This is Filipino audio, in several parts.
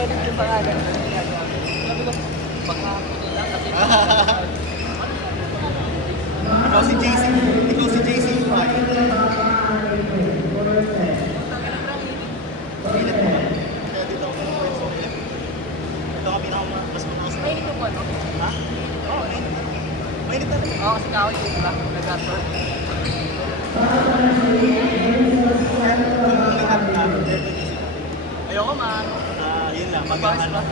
solid yung pangalan. Sabi ko, baka puto lang kasi. Ikaw si JC. Ikaw si JC Umay. Pilit mo. Kaya dito ako ng pwesto. Ito ka mas mataas. Mainit yung ano? Ha? Oo, mainit. Mainit talaga. Oo, kasi kahoy yung iba. Nag-gasol. Lahat na, air conditioner. Ayoko maano. Yun lang, Pagpawis mag-ano. ba?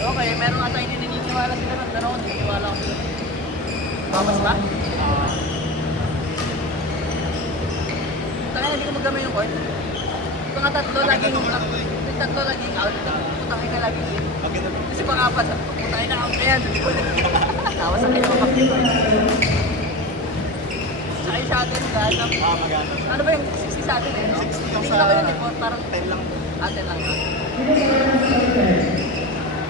Okay, meron nga tayo naniniwala sila ng dalawa. Naniniwala ko sila. Papas ba? Taka hindi ko magamay yung coin. Ito nga tatlo laging tatlo laging out. Putakin ka laging in. Kasi pang-apat, putakin na out na yan. Tawa sa kayo kapit ko. Saka yung shuttle, dahil na. Magano. Ano ba yung 60 sa atin eh? 60 lang Hindi sa... na ko yun eh, parang 10 lang. 10 lang yun.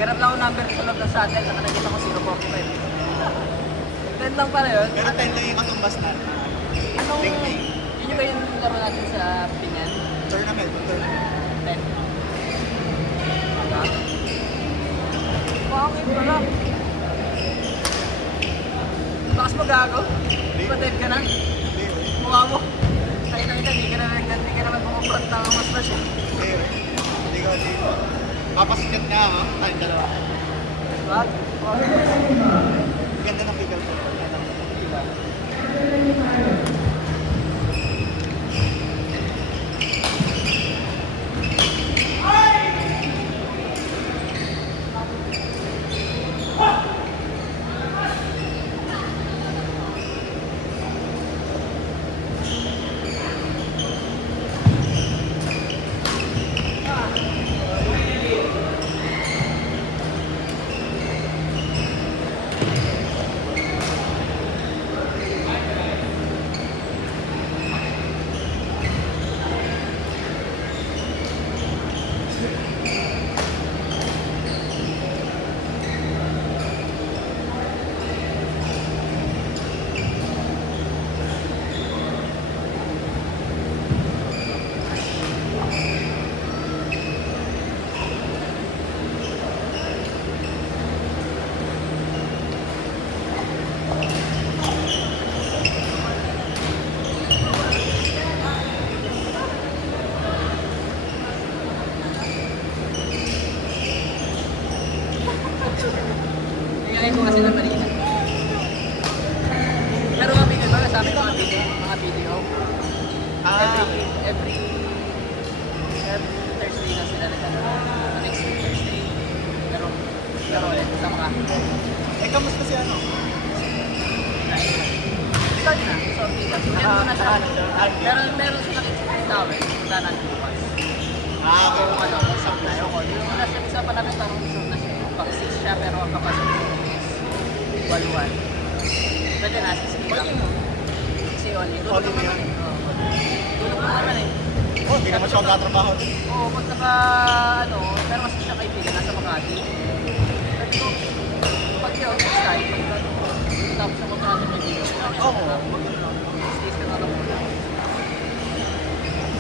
Ganap lang ang number sa loob ng shuttle, nakalagit ako 045. 10 lang pala yun. Pero 10 lang yung katumbas na. Anong, Tingting. yun ba yung laro natin sa Pingan? Tournament. 10. Pangit pala. Bakas mo gago? Patid ka na? Hindi. Mukha mo. Tayo na hindi ka na magkukumpront ng mustache eh. Hindi ko. Papasikat nga ha. Tayong dalawa. Wag. Ganda ng pickle ko. Tingnan ko kasi na marina. Pero kami nga ba sa amin mga video. Every Thursday na sila nagkakaroon. Next Thursday. Pero sama ka. Kamusta si ano? Start na. So, meron muna siya. Meron silang experience tower. Punta natin bukas. Kung ano, usap na yun. Yung una siya, isa pa namin tarong usap na siya. Pag 6 siya, pero ang capacity is waluan. Pwede na, 6 lang. 6 only. Only mo yun? Tulog mo naman eh. Hindi naman siya magkatrabaho. Oo, pag pero kasi siya kaibigan, nasa Makati. Sabi ko, pag yun, next time, tapos na kontrata niya dito. Oo. Stays ka na lang muna.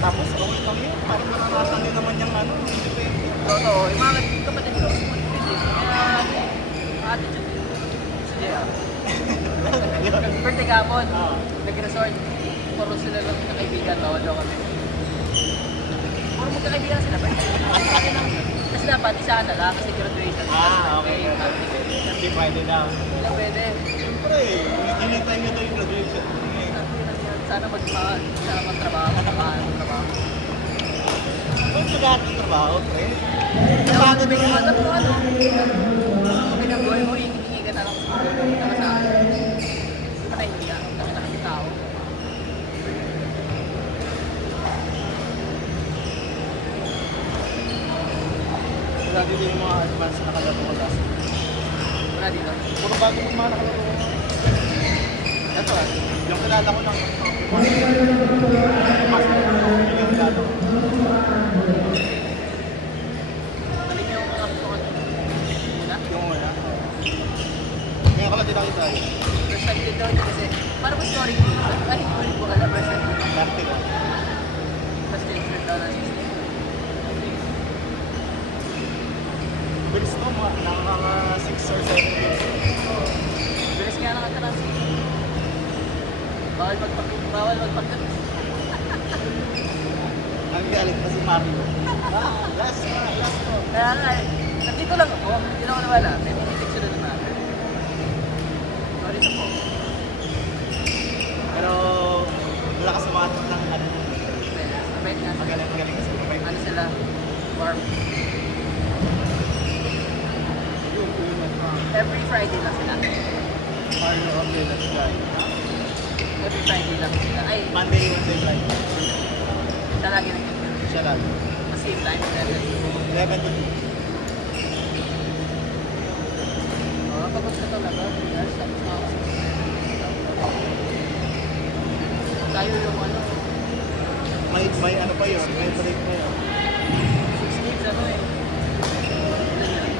Tapos, okay lang yun. Parang naranasan din naman yung ano. Totoo, yung mga kapatid ko, kaya attitude din. Si JR. Birthday kahapon, nag-resort. Puro sila lang kakaibigan, bawal daw kami. Puro magkakaibigan sila ba? Kasi dapat, isa na lang kasi graduation. Okay. Hindi pwede daw. Hindi pwede. Siyempre, hinintay nyo daw yung graduation. Sana magtrabaho, magtrabaho. Ba't lahat ng trabaho, pre? Ano ba yung alam mo ano? Pinag-buhay mo, hihingi ka na lang sa mga sa akin. Hindi mo nahihiya, nakita kami tao. Wala dito yung mga advance na nakalaro ko last. Wala dito. Puro bago yung mga nakalaro ko. Ito yung kilala ko lang. Yung kilala ko. Balik yung mga pukot. Muna. Yung una. Ngayon ko lang din nakita eh. First time dito kasi, para ba story ko? Ay, hindi ko alam. First time dito. Darte ko. Tapos yung trip daw na 60. nakaka 6 or 7 games. Bilis nga lang ang transition. Bawal magpag... Nagagalit pa si Mario. Last mo. Kaya nga eh, nandito lang ako. Hindi lang ako nawala. May picture na natin. Sorry na po. Pero malakas sa mga ng ano. Mabait nga. Magaling kasi mabait. Ano sila? Warm. Every Friday lang sila. Mario okay, that's guy. Every Friday lang sila. Ay, Monday, Wednesday, Friday. siya lagi nag-interview. Siya lang. Mas same time, 11 to 2. Pagod ka talaga. Yes, tapos na ako. Tayo yung ano, May ano pa yun, may break pa yun. 6 gigs ano eh.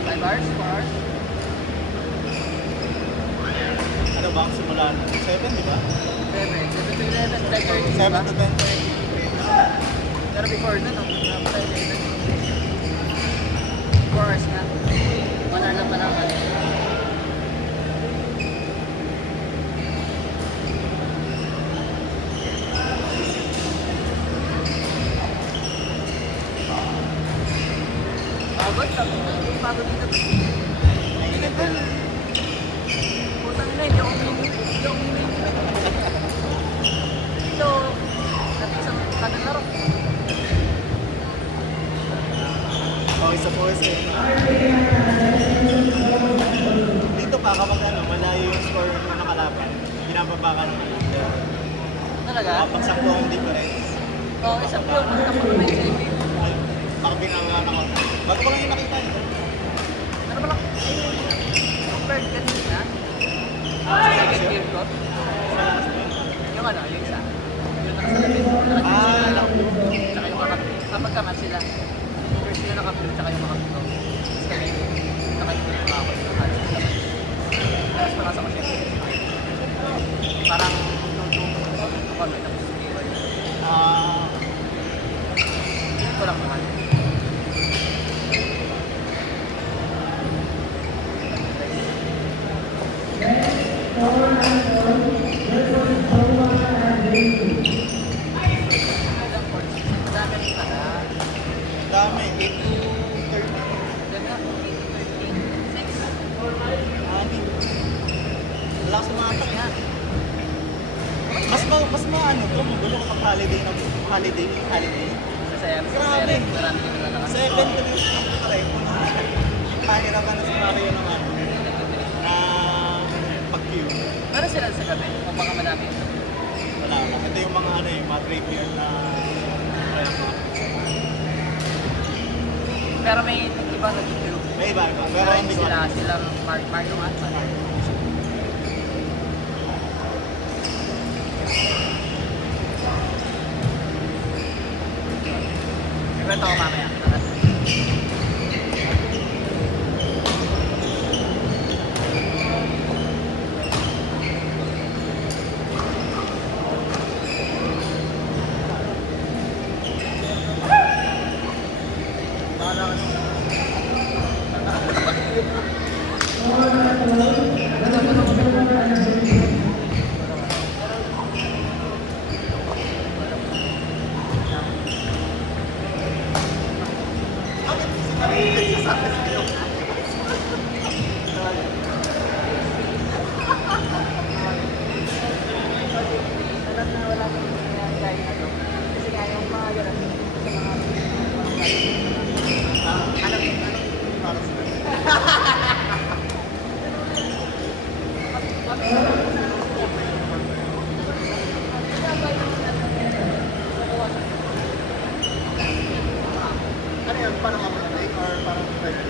Ilan yun? 5 hours? 4 hours? Ano ba ang simulan? 7, di ba? 7 to 11, 10:30, 7 to 10. Pero before nun, after 11. 4 hours nga. 1 hour lang pa naman. Pagod, pagod dito. Mainit din. Putang ina, hindi ako umiinit. Dito, at isang kagalaro. Okay, sa pause eh. Dito pa kapag ano, malayo yung score na nakalaban, binababa ka naman. Talaga? Kapag sa buong difference. Oo, isang yun. Nagkapag-comment sa email. Ay, baka binangaan ako. Bago ko lang yung nakita eh. Ano ba lang? Compared kanina, sa second game ko, yung ano, yung isa. Yung nakasalapit. Naku. Tsaka yung kapag-kamat sila. First yung nakablue, tsaka yung makapito. Tapos kami, nakablue yung ako yung halos na naman. Tapos nakasa ko siya. Parang nung kami, tapos zero yun. Hindi ko lang naman. Ilang courts? Madami rin pala. Dami, 8 to 30. Ganda, 8, 13, 6. Ani. Wala sa mga Kaya, mas ano to, magulo kapag holiday na holiday. masaya. Grabe. Marami din nalalakas. 7 to 15 pare. Pahirapan na si Mario ng ano, na pag-queue. Meron sila sa gabi, o baka madami. Wala lang. Ito yung mga ano yung mga graveyard na Pero may ibang nag-queue. may iba. Pero Pero hindi hindi ko sila, alam. silang Mario at Mario. Ikwento ko mamaya. Alam na wala kang kahit ano. Kasi nga yung mga ganun, sa mga Para sa ano yan? Parang automatic or parang private?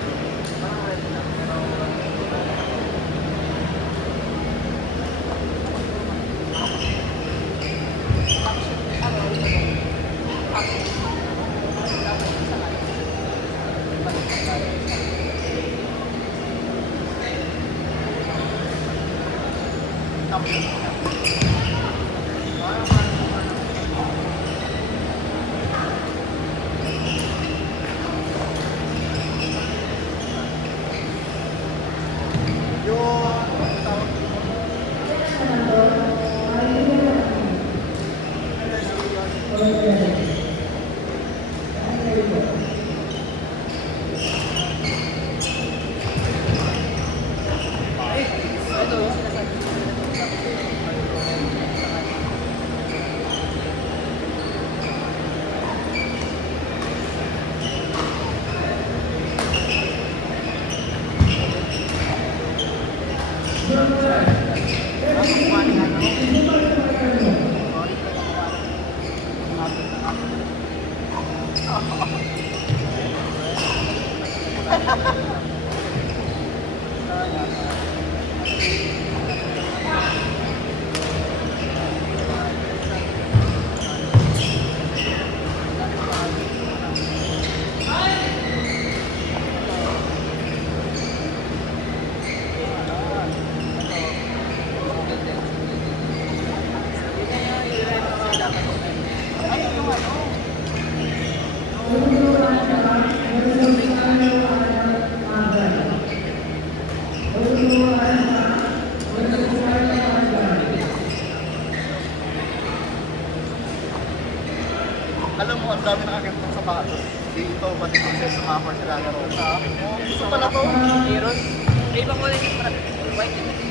Alam mo, ang dami nakakitang sapatos. Dito, pati kung sa sumama sila laro. Gusto pala to. Heroes. May ibang kulay yung white.